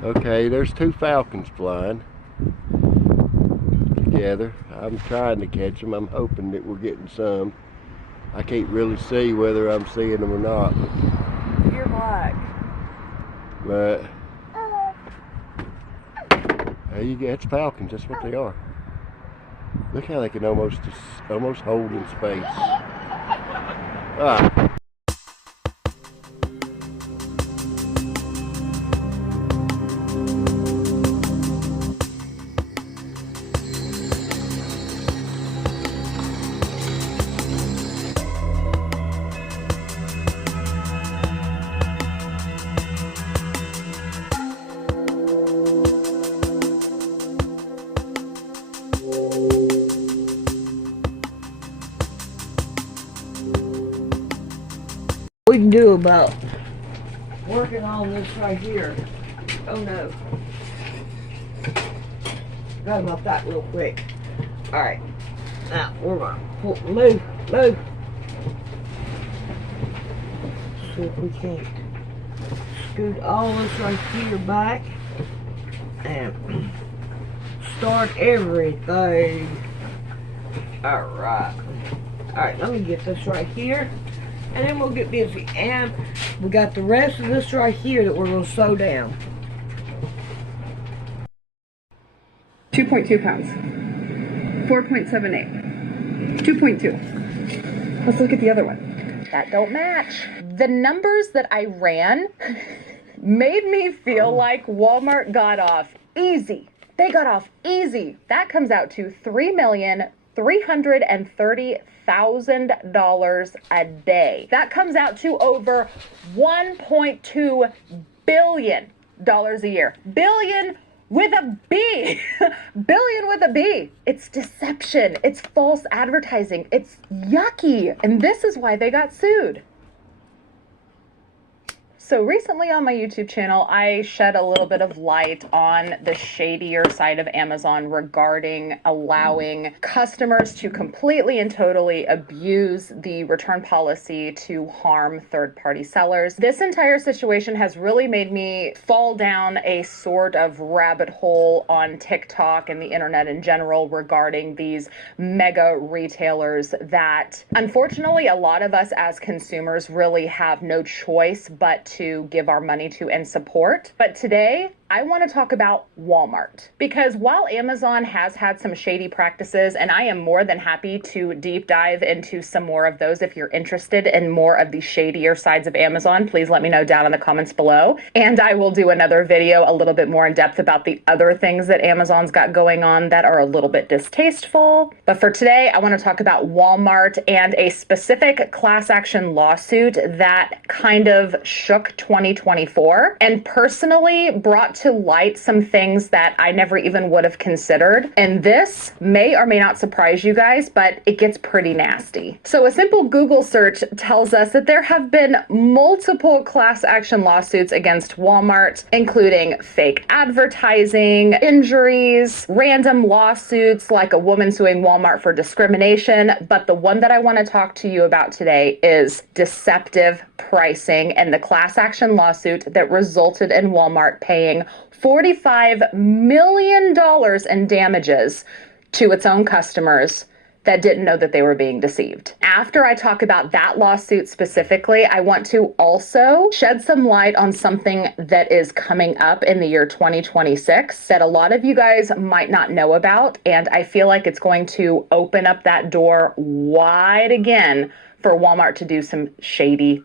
Okay, there's two falcons flying together. I'm trying to catch them. I'm hoping that we're getting some. I can't really see whether I'm seeing them or not. You're black. But there you go. It's falcons. That's what they are. Look how they can almost hold in space. Ah. We can do about working on this right here. Oh no. Got him up that real quick. Alright. Now we're gonna move. See if we can't scoot all this right here back and start everything. Alright. Alright, let me get this right here. And then we'll get busy. And we got the rest of this right here that we're going to sew down. 2.2 pounds. 4.78. 2.2. Let's look at the other one. That don't match. The numbers that I ran made me feel like Walmart got off easy. They got off easy. That comes out to $3,330,000 a day. That comes out to over $1.2 billion a year. Billion with a B. Billion with a B. It's deception. It's false advertising. It's yucky. And this is why they got sued. So recently on my YouTube channel, I shed a little bit of light on the shadier side of Amazon regarding allowing customers to completely and totally abuse the return policy to harm third-party sellers. This entire situation has really made me fall down a sort of rabbit hole on TikTok and the internet in general regarding these mega retailers that, unfortunately, a lot of us as consumers really have no choice but to give our money to and support. But today, I want to talk about Walmart, because while Amazon has had some shady practices, and I am more than happy to deep dive into some more of those if you're interested in more of the shadier sides of Amazon, please let me know down in the comments below. And I will do another video a little bit more in depth about the other things that Amazon's got going on that are a little bit distasteful. But for today, I want to talk about Walmart and a specific class action lawsuit that kind of shook 2024 and personally brought to light some things that I never even would have considered. And this may or may not surprise you guys, but it gets pretty nasty. So a simple Google search tells us that there have been multiple class action lawsuits against Walmart, including fake advertising, injuries, random lawsuits like a woman suing Walmart for discrimination. But the one that I want to talk to you about today is deceptive pricing and the class action lawsuit that resulted in Walmart paying $45 million in damages to its own customers that didn't know that they were being deceived. After I talk about that lawsuit specifically, I want to also shed some light on something that is coming up in the year 2026 that a lot of you guys might not know about, and I feel like it's going to open up that door wide again for Walmart to do some shady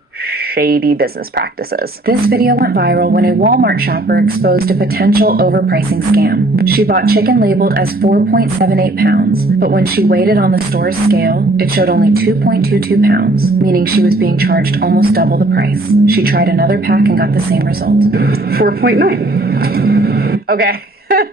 business practices. This video went viral when a Walmart shopper exposed a potential overpricing scam. She bought chicken labeled as 4.78 pounds, but when she weighed it on the store's scale, it showed only 2.22 pounds, meaning she was being charged almost double the price. She tried another pack and got the same result. 4.9. Okay.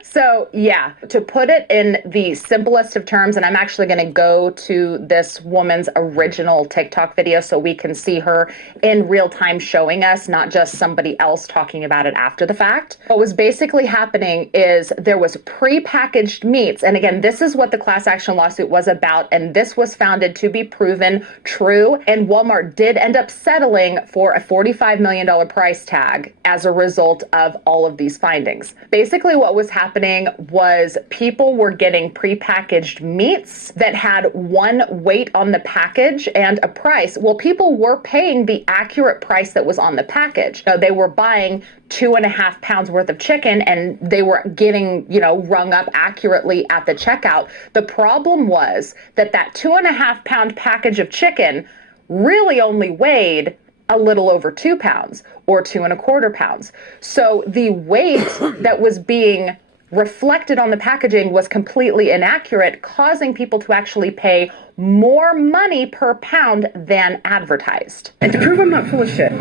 So yeah, to put it in the simplest of terms, and I'm actually going to go to this woman's original TikTok video so we can see her in real time showing us, not just somebody else talking about it after the fact. What was basically happening is there was pre-packaged meats. And again, this is what the class action lawsuit was about. And this was founded to be proven true. And Walmart did end up settling for a $45 million price tag as a result of all of these findings. Basically, what was happening was people were getting prepackaged meats that had one weight on the package and a price. Well, people were paying the accurate price that was on the package. So they were buying 2.5 pounds worth of chicken and they were getting, rung up accurately at the checkout. The problem was that 2.5 pound package of chicken really only weighed a little over 2 pounds or 2.25 pounds. So the weight that was being reflected on the packaging was completely inaccurate, causing people to actually pay more money per pound than advertised. And to prove I'm not full of shit,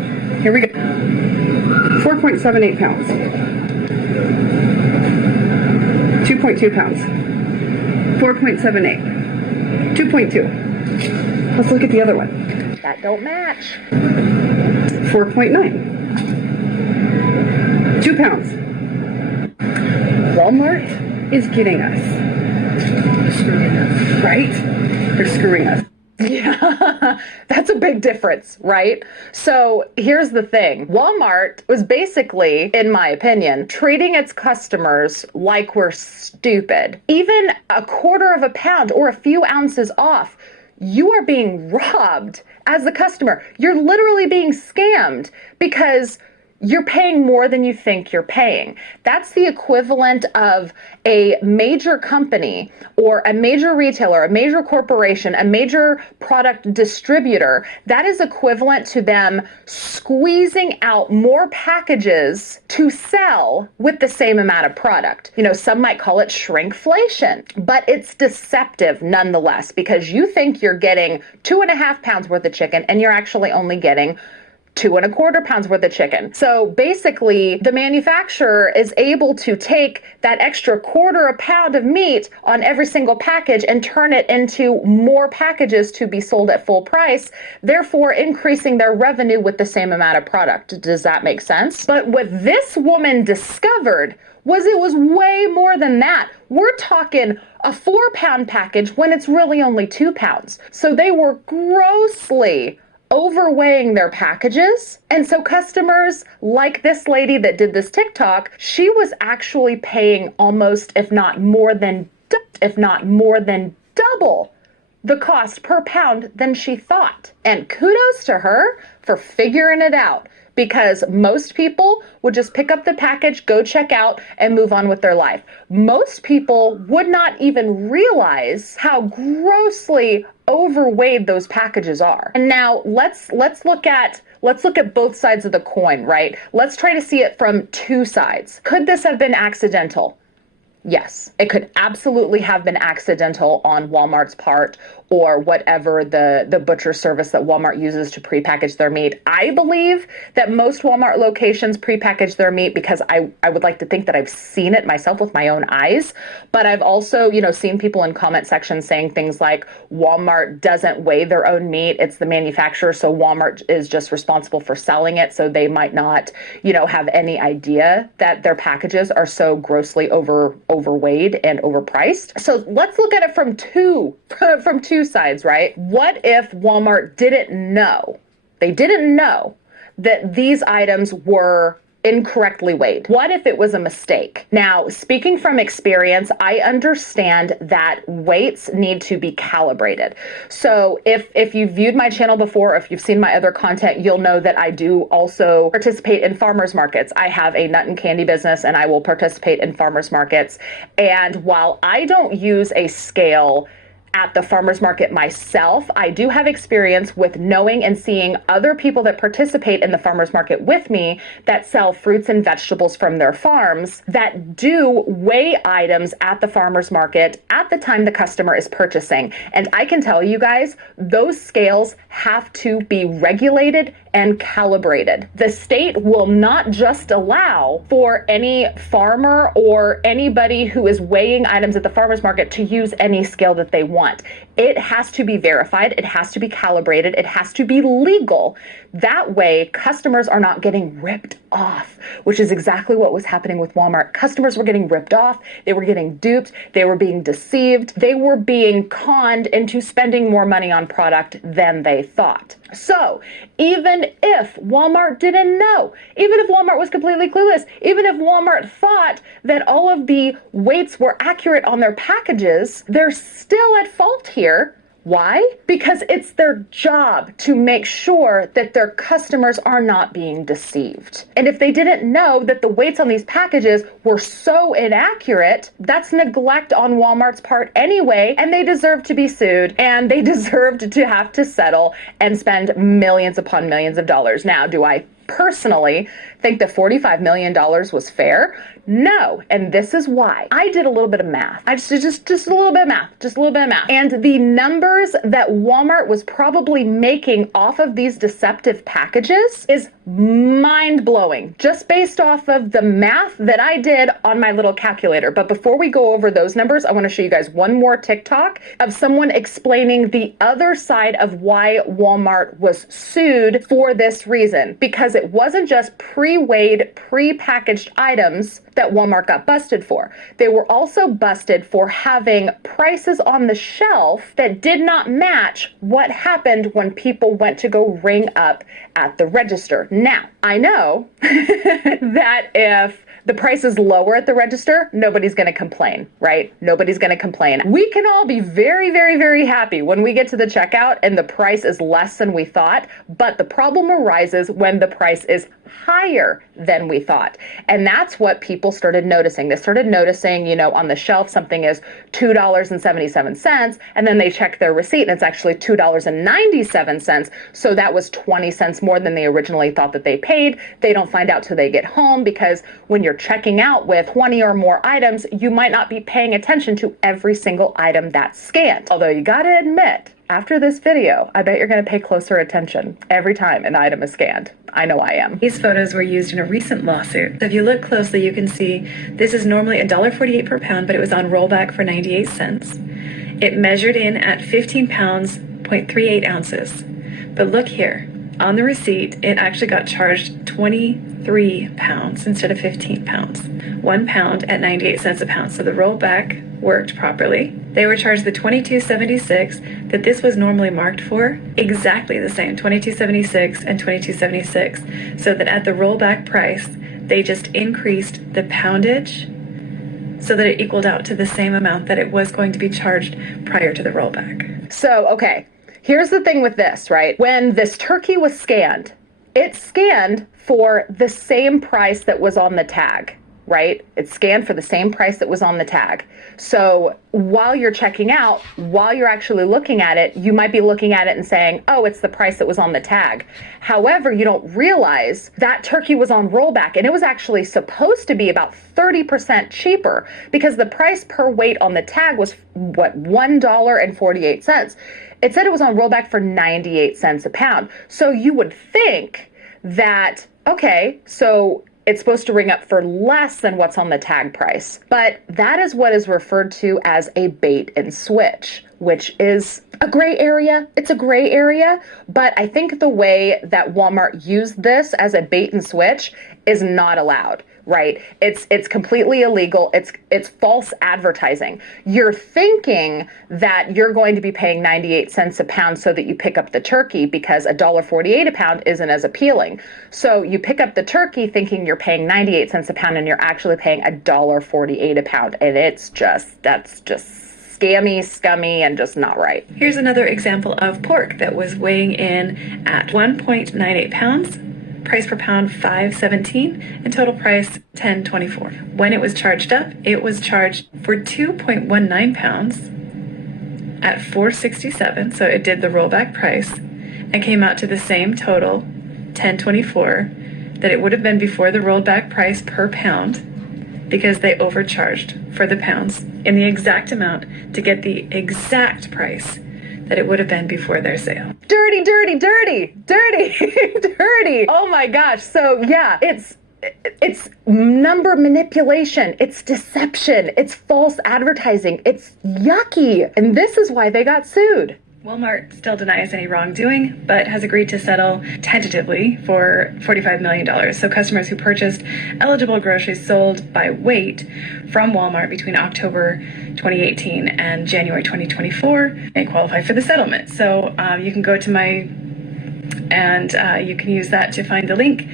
here we go. 4.78 pounds. 2.2 pounds. 4.78. 2.2. Let's look at the other one. That don't match. 4.9. 2 pounds. Walmart is getting us. They're screwing us. Right? They're screwing us. Yeah, that's a big difference, right? So here's the thing. Walmart was basically, in my opinion, treating its customers like we're stupid. Even a quarter of a pound or a few ounces off, you are being robbed as the customer. You're literally being scammed because you're paying more than you think you're paying. That's the equivalent of a major company or a major retailer, a major corporation, a major product distributor. That is equivalent to them squeezing out more packages to sell with the same amount of product. Some might call it shrinkflation, but it's deceptive nonetheless because you think you're getting 2.5 pounds worth of chicken and you're actually only getting 2.25 pounds worth of chicken. So basically, the manufacturer is able to take that extra quarter a pound of meat on every single package and turn it into more packages to be sold at full price, therefore increasing their revenue with the same amount of product. Does that make sense? But what this woman discovered was it was way more than that. We're talking a 4-pound package when it's really only 2 pounds. So they were grossly overweighing their packages. And so customers like this lady that did this TikTok, she was actually paying almost, if not more than double the cost per pound than she thought. And kudos to her for figuring it out, because most people would just pick up the package, go check out, and move on with their life. Most people would not even realize how grossly overweight those packages are. And now let's look at both sides of the coin, right? Let's try to see it from two sides. Could this have been accidental? Yes, it could absolutely have been accidental on Walmart's part, or whatever the butcher service that Walmart uses to prepackage their meat. I believe that most Walmart locations prepackage their meat because I would like to think that I've seen it myself with my own eyes. But I've also, seen people in comment sections saying things like Walmart doesn't weigh their own meat. It's the manufacturer. So Walmart is just responsible for selling it. So they might not, have any idea that their packages are so grossly overweighed and overpriced. So let's look at it from two sides, right? What if Walmart didn't know? They didn't know that these items were incorrectly weighed. What if it was a mistake? Now, speaking from experience, I understand that weights need to be calibrated. So if you've viewed my channel before, or if you've seen my other content, you'll know that I do also participate in farmers markets. I have a nut and candy business and I will participate in farmers markets. And while I don't use a scale at the farmer's market myself, I do have experience with knowing and seeing other people that participate in the farmer's market with me that sell fruits and vegetables from their farms that do weigh items at the farmer's market at the time the customer is purchasing. And I can tell you guys, those scales have to be regulated and calibrated. The state will not just allow for any farmer or anybody who is weighing items at the farmer's market to use any scale that they want. It has to be verified, it has to be calibrated, it has to be legal. That way, customers are not getting ripped off, which is exactly what was happening with Walmart. Customers were getting ripped off, they were getting duped, they were being deceived, they were being conned into spending more money on product than they thought. So, even if Walmart didn't know, even if Walmart was completely clueless, even if Walmart thought that all of the weights were accurate on their packages, they're still at fault here. Why? Because it's their job to make sure that their customers are not being deceived. And if they didn't know that the weights on these packages were so inaccurate, that's neglect on Walmart's part anyway, and they deserve to be sued, and they deserved to have to settle and spend millions upon millions of dollars. Now, do I personally think that $45 million was fair? No, and this is why. I did a little bit of math. I just a little bit of math, And the numbers that Walmart was probably making off of these deceptive packages is mind-blowing, just based off of the math that I did on my little calculator. But before we go over those numbers, I want to show you guys one more TikTok of someone explaining the other side of why Walmart was sued for this reason. Because it wasn't just pre-weighed, pre-packaged items that Walmart got busted for. They were also busted for having prices on the shelf that did not match what happened when people went to go ring up at the register. Now, I know that if the price is lower at the register, nobody's going to complain, right? Nobody's going to complain. We can all be very, very, very happy when we get to the checkout and the price is less than we thought, but the problem arises when the price is higher than we thought. And that's what people started noticing. They started noticing, you know, on the shelf, something is $2.77, and then they check their receipt and it's actually $2.97. So that was 20 cents more than they originally thought that they paid. They don't find out till they get home, because when you're checking out with 20 or more items, you might not be paying attention to every single item that's scanned. Although you gotta admit, after this video, I bet you're going to pay closer attention every time an item is scanned. I know I am. These photos were used in a recent lawsuit. So if you look closely, you can see this is normally $1.48 per pound, but it was on rollback for 98 cents. It measured in at 15 pounds, 0.38 ounces. But look here, on the receipt, it actually got charged 23 pounds instead of 15 pounds. 1 pound at 98 cents a pound. So the rollback worked properly. They were charged the $22.76 that this was normally marked for, exactly the same, $22.76 and $22.76, so that at the rollback price, they just increased the poundage so that it equaled out to the same amount that it was going to be charged prior to the rollback. So, okay, here's the thing with this, right? When this turkey was scanned, it scanned for the same price that was on the tag, right? It's scanned for the same price that was on the tag. So while you're checking out, while you're actually looking at it, you might be looking at it and saying, oh, it's the price that was on the tag. However, you don't realize that turkey was on rollback, and it was actually supposed to be about 30% cheaper, because the price per weight on the tag was, what, $1.48. It said it was on rollback for 98 cents a pound. So you would think that, okay, so it's supposed to ring up for less than what's on the tag price. But that is what is referred to as a bait and switch, which is a gray area. It's a gray area, but I think the way that Walmart used this as a bait and switch is not allowed. Right? It's completely illegal. It's false advertising. You're thinking that you're going to be paying 98 cents a pound so that you pick up the turkey, because $1.48 a pound isn't as appealing. So you pick up the turkey thinking you're paying 98 cents a pound, and you're actually paying $1.48 a pound. And that's just scammy, scummy, and just not right. Here's another example of pork that was weighing in at 1.98 pounds. Price per pound $5.17 and total price $10.24. When it was charged up, it was charged for 2.19 pounds at $4.67, so it did the rollback price and came out to the same total, $10.24, that it would have been before the rollback price per pound, because they overcharged for the pounds in the exact amount to get the exact price that it would have been before their sale. Dirty, dirty, dirty, dirty, dirty. Oh my gosh. So yeah, it's number manipulation, it's deception, it's false advertising, it's yucky. And this is why they got sued. Walmart still denies any wrongdoing, but has agreed to settle tentatively for $45 million. So customers who purchased eligible groceries sold by weight from Walmart between October 2018 and January 2024 may qualify for the settlement. So you can go to you can use that to find the link.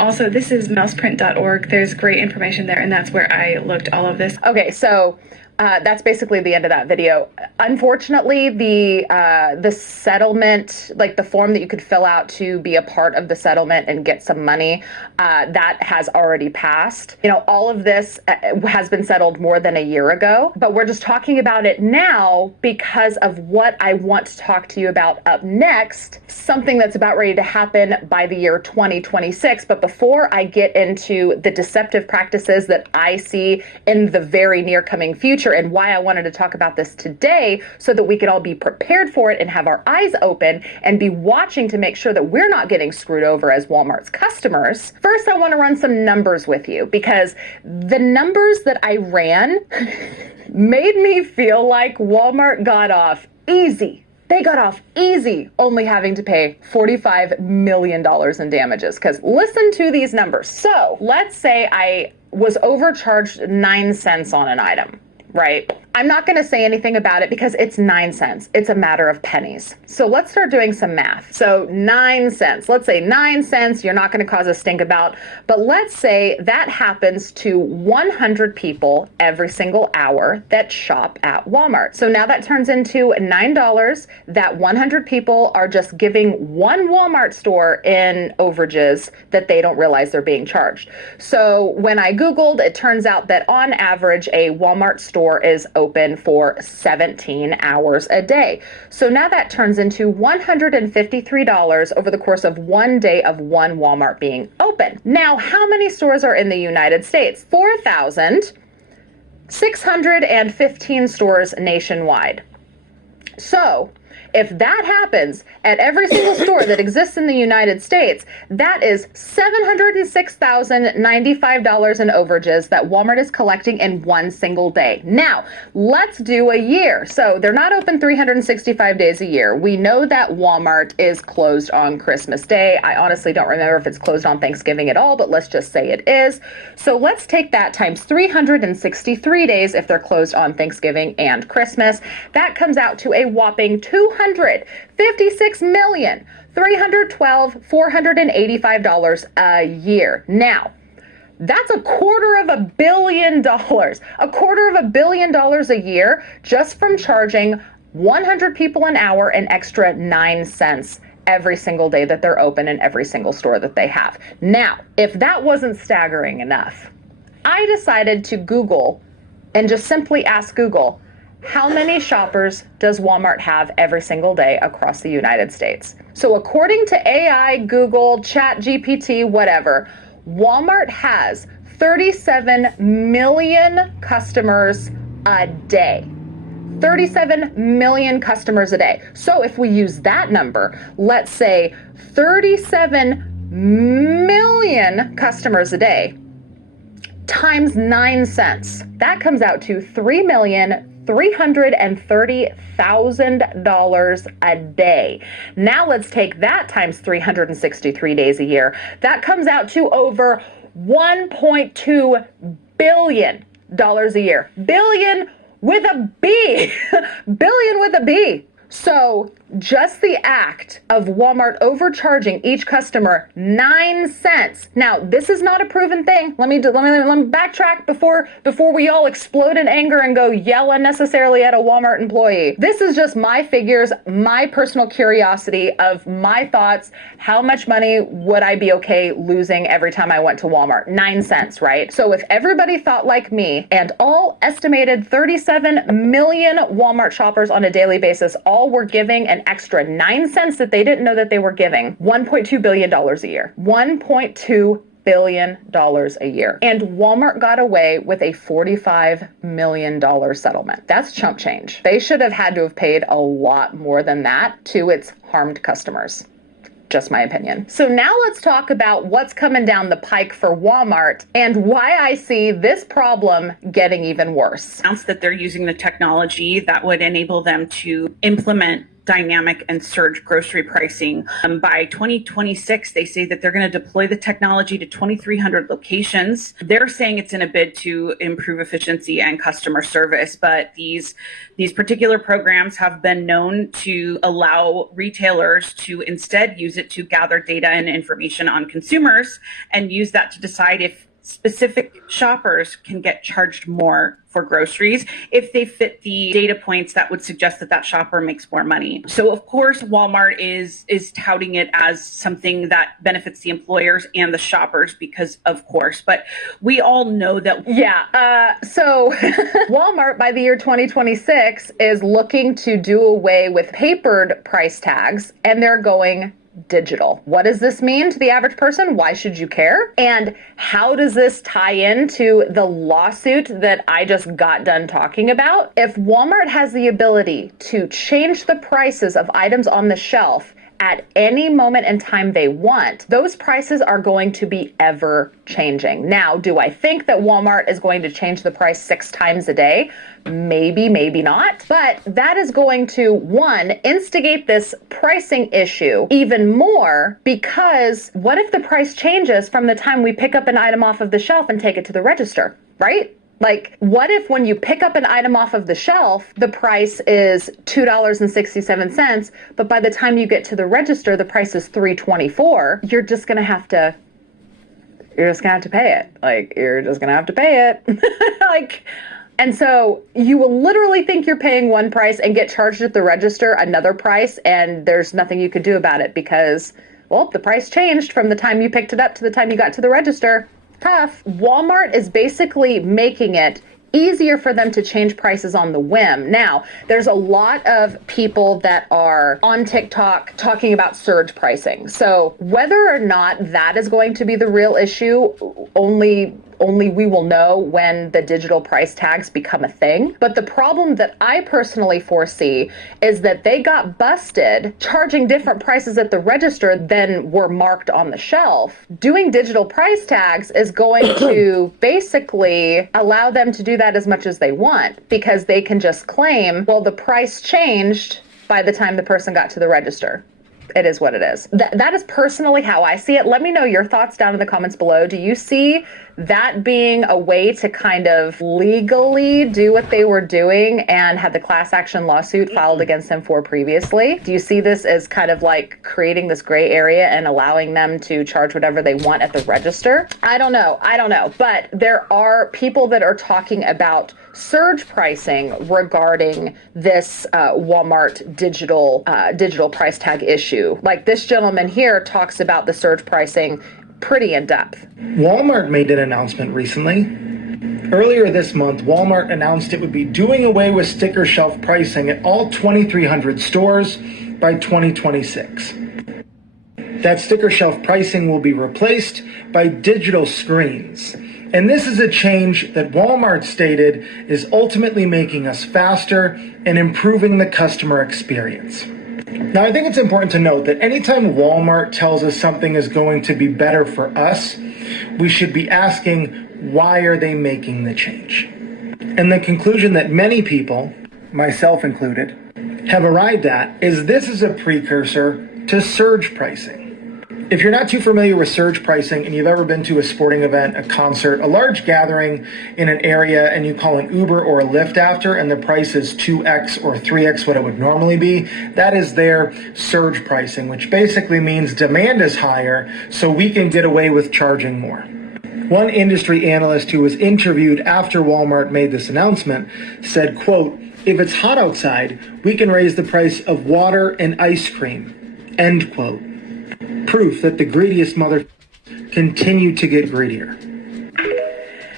Also, this is mouseprint.org. There's great information there, and that's where I looked all of this. Okay, so that's basically the end of that video. Unfortunately, the settlement, like the form that you could fill out to be a part of the settlement and get some money, that has already passed. You know, all of this has been settled more than a year ago, but we're just talking about it now because of what I want to talk to you about up next, something that's about ready to happen by the year 2026. But before I get into the deceptive practices that I see in the very near coming future, and why I wanted to talk about this today so that we could all be prepared for it and have our eyes open and be watching to make sure that we're not getting screwed over as Walmart's customers. First, I want to run some numbers with you because the numbers that I ran made me feel like Walmart got off easy. They got off easy only having to pay $45 million in damages. Because listen to these numbers. So let's say I was overcharged 9 cents on an item. Right? I'm not going to say anything about it because it's 9 cents. It's a matter of pennies. So let's start doing some math. So 9 cents, let's say 9 cents, you're not going to cause a stink about, but let's say that happens to 100 people every single hour that shop at Walmart. So now that turns into $9 that 100 people are just giving one Walmart store in overages that they don't realize they're being charged. So when I Googled, it turns out that on average, a Walmart store is open for 17 hours a day. So now that turns into $153 over the course of one day of one Walmart being open. Now, how many stores are in the United States? 4,615 stores nationwide. So if that happens at every single store that exists in the United States, that is $706,095 in overages that Walmart is collecting in one single day. Now, let's do a year. So they're not open 365 days a year. We know that Walmart is closed on Christmas Day. I honestly don't remember if it's closed on Thanksgiving at all, but let's just say it is. So let's take that times 363 days if they're closed on Thanksgiving and Christmas. That comes out to a whopping $256,312,485 a year. Now, that's $250 million. $250 million a year just from charging 100 people an hour an extra 9 cents every single day that they're open in every single store that they have. Now, if that wasn't staggering enough, I decided to Google and just simply ask Google, how many shoppers does Walmart have every single day across the United States? So according to AI, Google, ChatGPT, whatever, Walmart has 37 million customers a day. 37 million customers a day. So if we use that number, let's say 37 million customers a day times 9 cents. That comes out to $330,000 a day. Now let's take that times 363 days a year. That comes out to over $1.2 billion a year. Billion with a B. Billion with a B. So just the act of Walmart overcharging each customer 9 cents. Now, this is not a proven thing. Let me backtrack before we all explode in anger and go yell unnecessarily at a Walmart employee. This is just my figures, my personal curiosity of my thoughts. How much money would I be okay losing every time I went to Walmart? 9 cents, right? So if everybody thought like me and all estimated 37 million Walmart shoppers on a daily basis all were giving an extra 9 cents that they didn't know that they were giving, $1.2 billion a year. $1.2 billion a year. And Walmart got away with a $45 million settlement. That's chump change. They should have had to have paid a lot more than that to its harmed customers. Just my opinion. So now let's talk about what's coming down the pike for Walmart and why I see this problem getting even worse. Announced that they're using the technology that would enable them to implement dynamic and surge grocery pricing. By 2026, they say that they're going to deploy the technology to 2,300 locations. They're saying it's in a bid to improve efficiency and customer service, but these particular programs have been known to allow retailers to instead use it to gather data and information on consumers and use that to decide if specific shoppers can get charged more for groceries if they fit the data points that would suggest that that shopper makes more money. So of course, Walmart is touting it as something that benefits the employers and the shoppers because of course, but we all know that. So Walmart by the year 2026 is looking to do away with papered price tags and they're going digital. What does this mean to the average person? Why should you care? And how does this tie into the lawsuit that I just got done talking about? If Walmart has the ability to change the prices of items on the shelf at any moment in time they want, those prices are going to be ever changing. Now, do I think that Walmart is going to change the price 6 times a day? Maybe, maybe not. But that is going to, one, instigate this pricing issue even more, because what if the price changes from the time we pick up an item off of the shelf and take it to the register, right? Like, what if when you pick up an item off of the shelf, the price is $2.67, but by the time you get to the register, the price is $3.24? You're just gonna have to pay it. Like, you're just gonna have to pay it. And so you will literally think you're paying one price and get charged at the register another price, and there's nothing you could do about it because, well, the price changed from the time you picked it up to the time you got to the register. Tough. Walmart is basically making it easier for them to change prices on the whim. Now, there's a lot of people that are on TikTok talking about surge pricing. So whether or not that is going to be the real issue, only we will know when the digital price tags become a thing. But the problem that I personally foresee is that they got busted charging different prices at the register than were marked on the shelf. Doing digital price tags is going to basically allow them to do that as much as they want, because they can just claim, well, the price changed by the time the person got to the register. It is what it is. That is personally how I see it. Let me know your thoughts down in the comments below. Do you see that being a way to kind of legally do what they were doing and had the class action lawsuit filed against them for previously? Do you see this as kind of like creating this gray area and allowing them to charge whatever they want at the register? I don't know. But there are people that are talking about surge pricing regarding this Walmart digital price tag issue. Like this gentleman here talks about the surge pricing pretty in depth. Walmart made an announcement recently. Earlier this month, Walmart announced it would be doing away with sticker shelf pricing at all 2,300 stores by 2026. That sticker shelf pricing will be replaced by digital screens. And this is a change that Walmart stated is ultimately making us faster and improving the customer experience. Now, I think it's important to note that anytime Walmart tells us something is going to be better for us, we should be asking, why are they making the change? And the conclusion that many people, myself included, have arrived at is this is a precursor to surge pricing. If you're not too familiar with surge pricing and you've ever been to a sporting event, a concert, a large gathering in an area, and you call an Uber or a Lyft after and the price is 2x or 3x what it would normally be, that is their surge pricing, which basically means demand is higher so we can get away with charging more. One industry analyst who was interviewed after Walmart made this announcement said, quote, "If it's hot outside, we can raise the price of water and ice cream," end quote. Proof that the greediest mother continue to get greedier.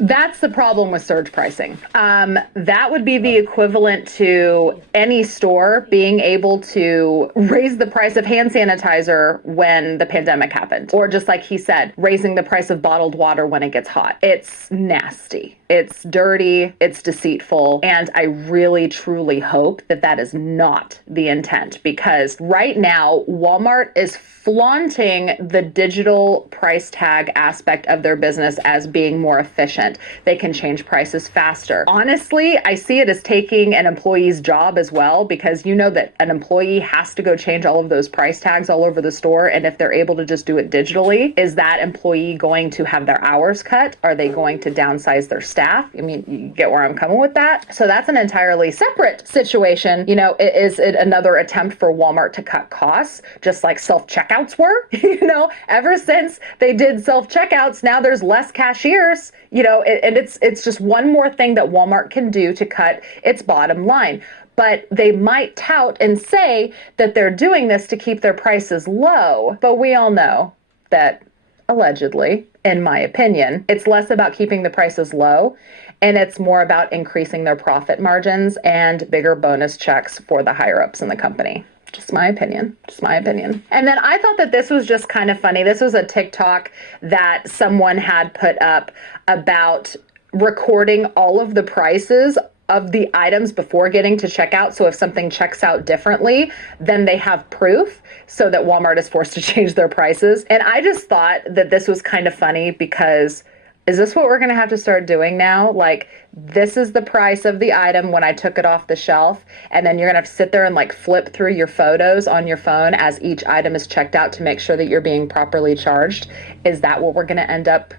That's the problem with surge pricing. That would be the equivalent to any store being able to raise the price of hand sanitizer when the pandemic happened. Or just like he said, raising the price of bottled water when it gets hot. It's nasty. It's dirty. It's deceitful. And I really, truly hope that that is not the intent, because right now, Walmart is flaunting the digital price tag aspect of their business as being more efficient. They can change prices faster. Honestly, I see it as taking an employee's job as well, because you know that an employee has to go change all of those price tags all over the store. And if they're able to just do it digitally, is that employee going to have their hours cut? Are they going to downsize their staff? I mean, you get where I'm coming with that. So that's an entirely separate situation. You know, is it another attempt for Walmart to cut costs, just like self-checkouts were? You know, ever since they did self-checkouts, now there's less cashiers, you know, and it's just one more thing that Walmart can do to cut its bottom line. But they might tout and say that they're doing this to keep their prices low. But we all know that allegedly, in my opinion, it's less about keeping the prices low and it's more about increasing their profit margins and bigger bonus checks for the higher ups in the company. Just my opinion. Just my opinion. And then I thought that this was just kind of funny. This was a TikTok that someone had put up about recording all of the prices of the items before getting to checkout. So if something checks out differently, then they have proof so that Walmart is forced to change their prices. And I just thought that this was kind of funny, because is this what we're going to have to start doing now? Like, this is the price of the item when I took it off the shelf, and then you're going to have to sit there and like flip through your photos on your phone as each item is checked out to make sure that you're being properly charged. Is that what we're going to end up,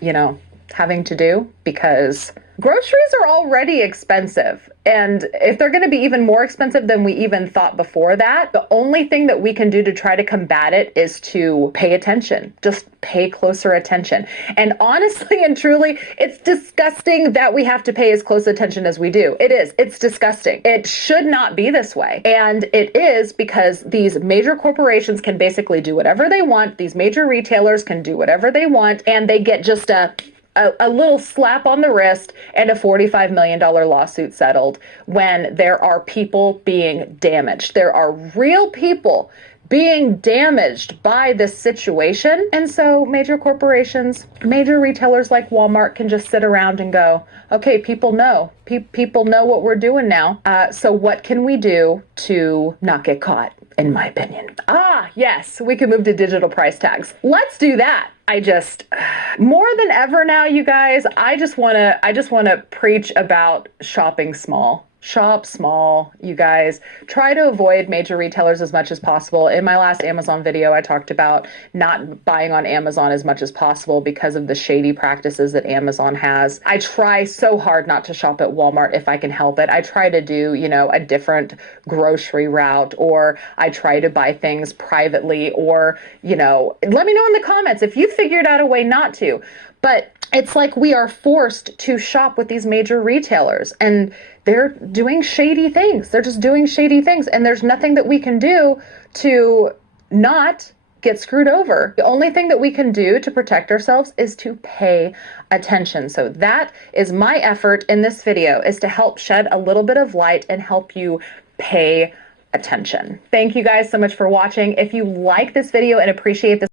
you know, having to do? Because groceries are already expensive. And if they're going to be even more expensive than we even thought before that, the only thing that we can do to try to combat it is to pay attention. Just pay closer attention. And honestly and truly, it's disgusting that we have to pay as close attention as we do. It is. It's disgusting. It should not be this way. And it is because these major corporations can basically do whatever they want. These major retailers can do whatever they want, and they get just a little slap on the wrist and a $45 million lawsuit settled when there are people being damaged. There are real people being damaged by this situation. And so major corporations, major retailers like Walmart can just sit around and go, okay, people know. People know what we're doing now. So what can we do to not get caught, in my opinion? Yes, we can move to digital price tags. Let's do that. More than ever now, you guys, I just want to preach about shopping small. Shop small, you guys. Try to avoid major retailers as much as possible. In my last Amazon video, I talked about not buying on Amazon as much as possible because of the shady practices that Amazon has. I try so hard not to shop at Walmart if I can help it. I try to do, you know, a different grocery route, or I try to buy things privately, or, you know, let me know in the comments if you figured out a way not to. But it's like we are forced to shop with these major retailers, and they're doing shady things. They're just doing shady things, and there's nothing that we can do to not get screwed over. The only thing that we can do to protect ourselves is to pay attention. So that is my effort in this video, is to help shed a little bit of light and help you pay attention. Thank you guys so much for watching. If you like this video and appreciate this